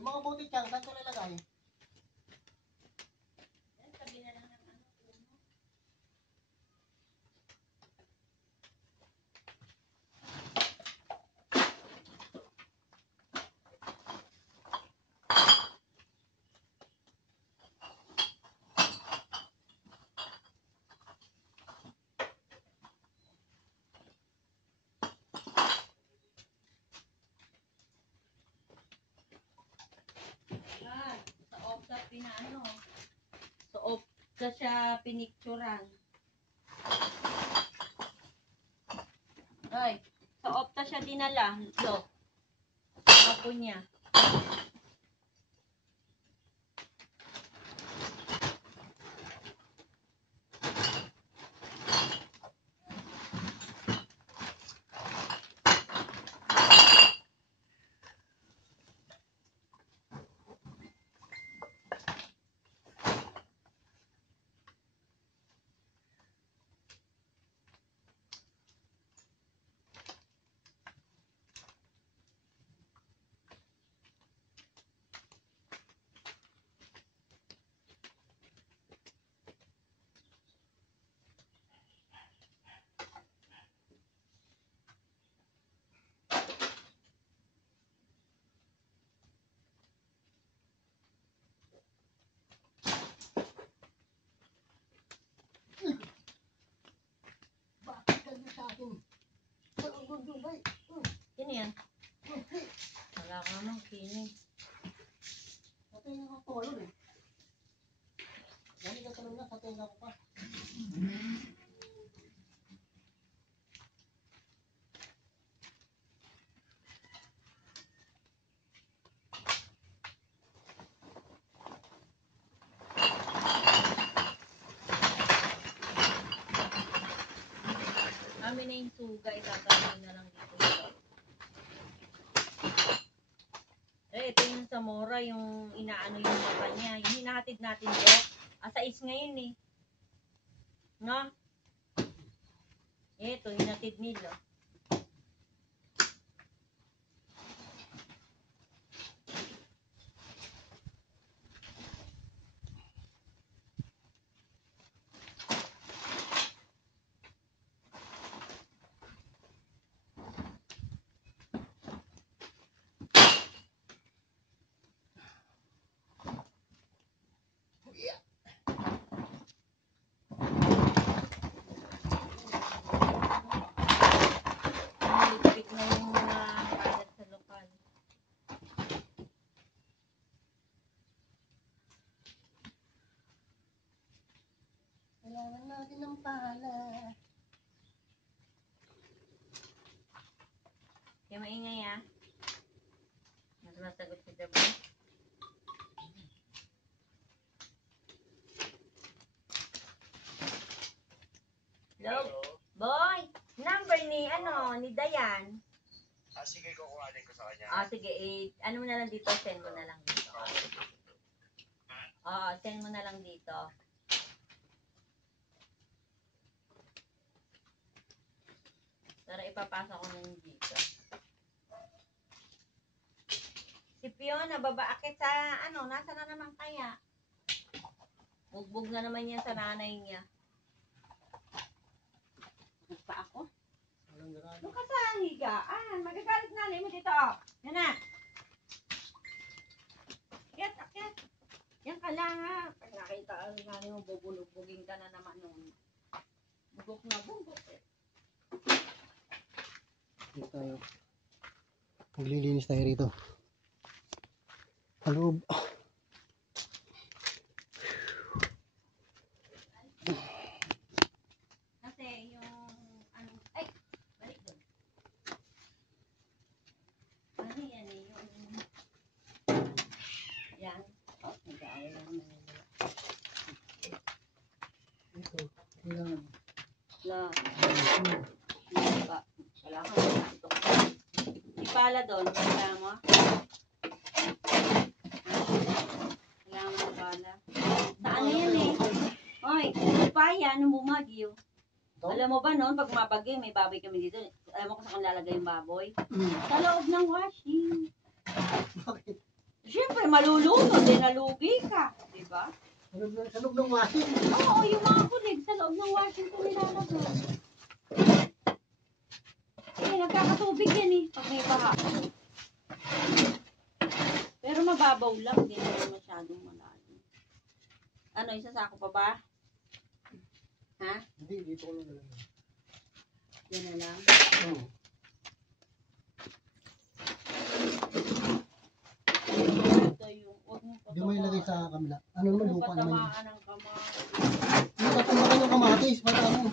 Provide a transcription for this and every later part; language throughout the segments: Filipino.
Yung mga butit yan, saan ko lalagay? Sabi na lang ng ano. Pinaano. So, opta siya pinicturan. Ay, sa opta siya dinala. Lo. Apo niya. Sino yan? Wala ka naman, kinig. Ito yung nakatulog eh. Dali ka tulog na, patayin ako pa. Amin na yung suga, itatawin na lang dito. Ito yung Zamora, yung inaano yung mata niya. Yung hinahatid natin dito. Asa is ngayon eh. No? Ito, hinatid nila. Kailangan natin ng pala. Kaya maingay ah. Mas masagot si Dabo. Hello? Boy! Number ni, ni Dayan. Sige, kukuhanin ko sa kanya. Sige, ano mo na lang dito, send mo na lang dito. Send mo na lang dito. Para ipapasa ko na dito. Si Fiona, babaakit sa, nasa na naman kaya? Bugbog na naman yan sa nanay niya. Pa ako? Doon ka sa higaan. Magagalit nanay mo dito. Yan na. Akyat. Yan ka lang ha. Pag nakita ang nanay mo, bubulog-buging ka na naman nung bugok na bugok eh. Dito tayo. Maglilinis tayo rito. Paloob. Kasi yung balik doon. Ano yan eh, yan. Nag-aaral lang naman nila. Ito. Kailangan. Wala ka. Ipala doon, wala mo. Wala mo na pala. Saan yan eh? Hoy! yan nung bumagyo. Ito? Alam mo ba noon, pag mabagyo, may baboy kami dito. Alam mo kung saan lalagay yung baboy? Hmm. Sa loob ng washing. Bakit? Siyempre, malulunod, eh, nalugi ka. Diba? Sa loob ng washing. Oo, yung mga kulig, sa loob ng washing ko nilalagay. Eh, nagkakatubig yan eh, pag may baha. Pero mababaw lang, hindi naman masyadong malalim. Ano, isasako pa ba? Ha? Hindi, dito ko lang nalagay. Yan na lang. Hmm. Ito yung, huwag mo Hindi mo ilagay sa kamila. Ano naman, Huwag mo lupa naman yun. patamaan ng kamay. Hindi tatambakan yung kamatis. Ba't ano?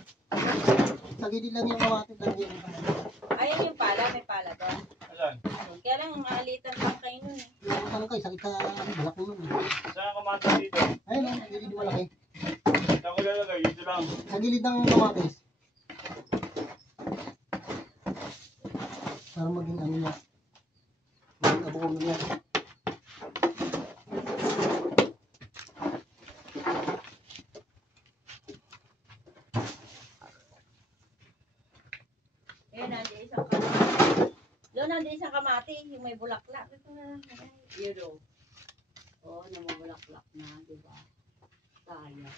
Sa gilid lang yung kamatis. Lagay yung kamatis. Ayan yung pala, may pala doon. Ayan. Kaya lang, maalitan lang kayo nun eh. Yung ano kayo, sakit sa balak mo nun. Saan ang kamatis dito? Ayun, sa gilid malaki. Saan ko lalagay? Dito lang. Sa gilid ng kamatis. Para maging ano niya. Maging abuko niya. Ayan, nandiyan isang kamati. Doon, nandiyan isang kamati, yung may bulaklak. Ito na lang. Yun o. Oo, namumulaklak na, di ba? Sayang.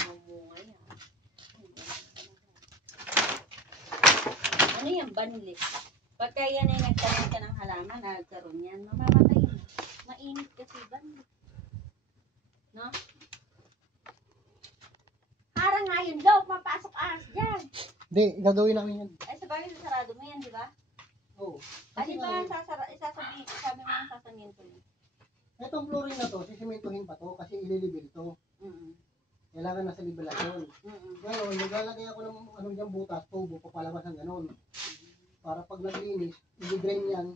Namunga yan. Ano yan, banlis? Pagka yan ay nagtanim ka ng halaman, nagkaroon yan, mamamatay na. Mainit kasi banlis. No? Harang nga yun, Dok. Mapasok ahas dyan. Hindi, gagawin namin yan. Ay, sabagay sarado mo yan, di ba? Oo. Ano Kasi ba nga, sabi mo yung sasabihin ko yun? itong flooring na to, sisimentohin pa to kasi ililibil to. Mm-mm. Kailangan nasa libelasyon. Mm-mm. Ngayon, naglalagay ako ng ano dyan butas, tubo, papalabas ng ganun. Para pag naglinis, i-drain yan,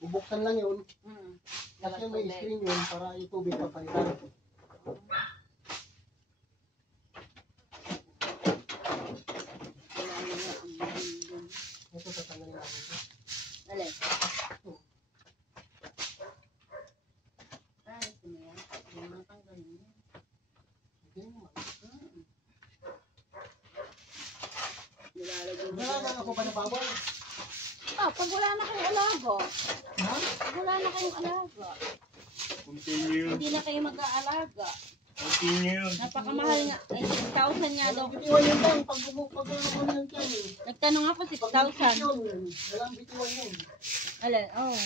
bubuksan lang yun, Mm-mm. kasi may screen yun para yung tubig papalitan. Wala na nga ang bundon. Ito tatanggalin natin ito. Alay. Ito. Ay, ito na yan. Yung mga tanggalin yan. Okay naman. Mm. Nilalagay mo Nalaman ako ba na baboy? Ah, pag wala na kayong alaga. Ha? Pag wala na kayong alaga. Continue. Hindi na kayo mag-aalaga. Continue. Napakamahal nga. Ay, 6,000 nga daw. Walang bitiwan yun lang, pag ano yan dyan eh. Nagtanong ako, Pag 6,000. yun, walang bitiwan yun. Alay, oh.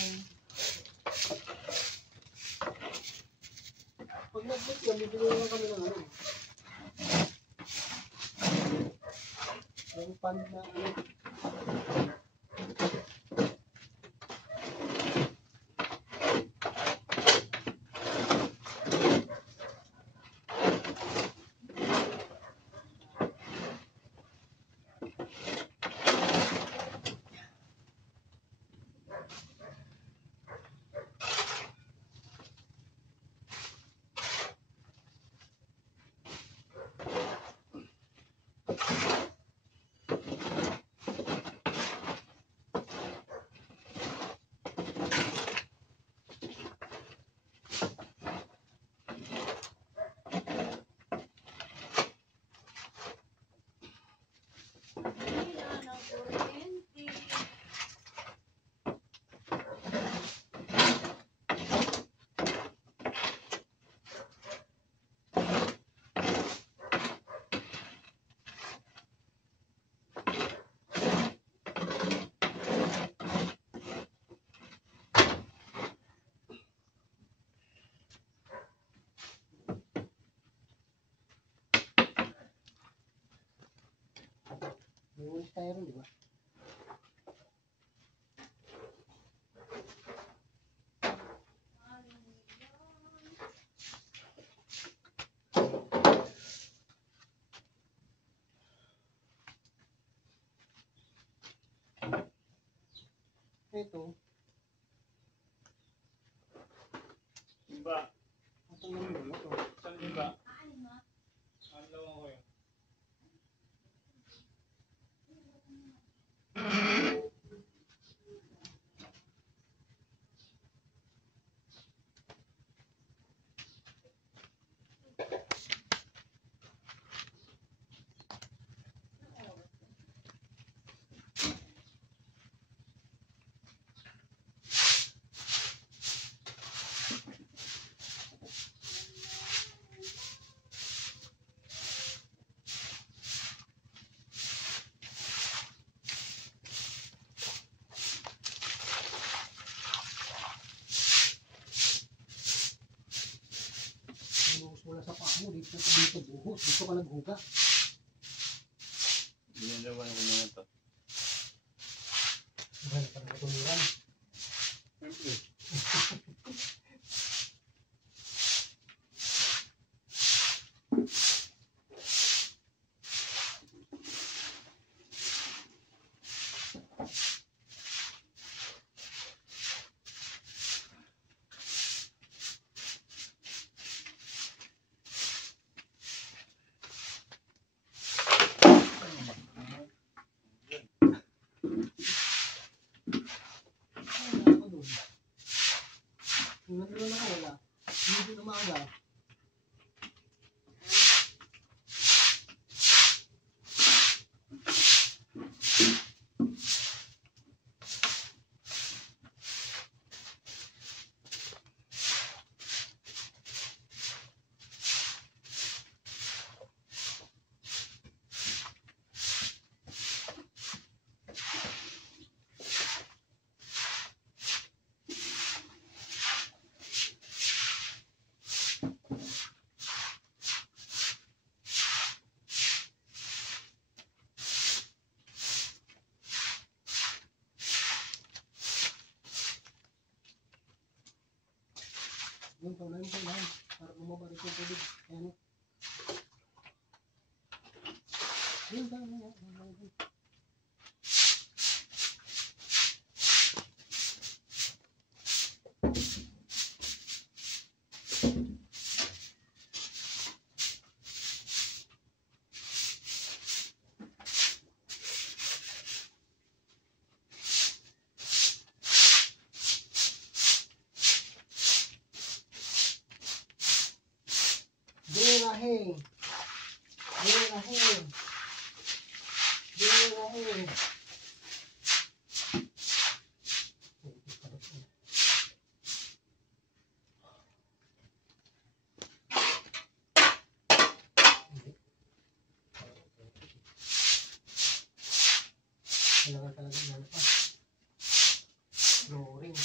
Pag nagbit yan, bibigyan lang kami ng ano. Ang pan na ano. Linis tayo rin, di ba? Ito, Timba. ito naman yun, ito. Saan timba? Ang lawang ko yun. dito buhos. Dito ka naghuga. Ginagawa ko na ito. Wala ka nagkatuliran. Nandun ako wala. Hindi na maaga. Yung paulan. Para bumaba rin yung tubig. Ayan. Yun ba? Birahe. Kailangan talaga yan pa. Flooring.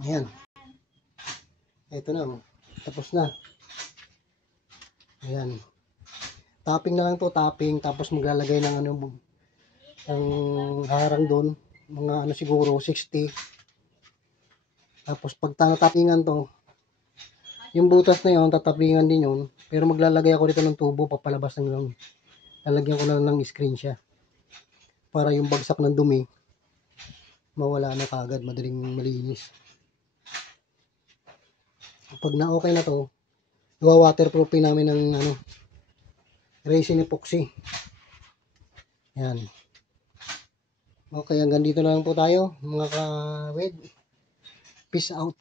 Ayan. Ito na. Tapos na. Ayan. Topping na lang to, topping. Tapos maglalagay ng ano, ng harang doon. Mga ano siguro, 60. Tapos pag tatapingan to, yung butas na yun, tatapingan din yun. Pero maglalagay ako dito ng tubo, papalabas ng lang. Lalagyan ko na lang ng screen siya. Para yung bagsak ng dumi, mawala na kagad, madaling malinis. Pag na okay na to, waterproofing namin ng ano, resin epoxy. Yan. Okay, hanggang dito na lang po tayo mga ka-wed. Peace out.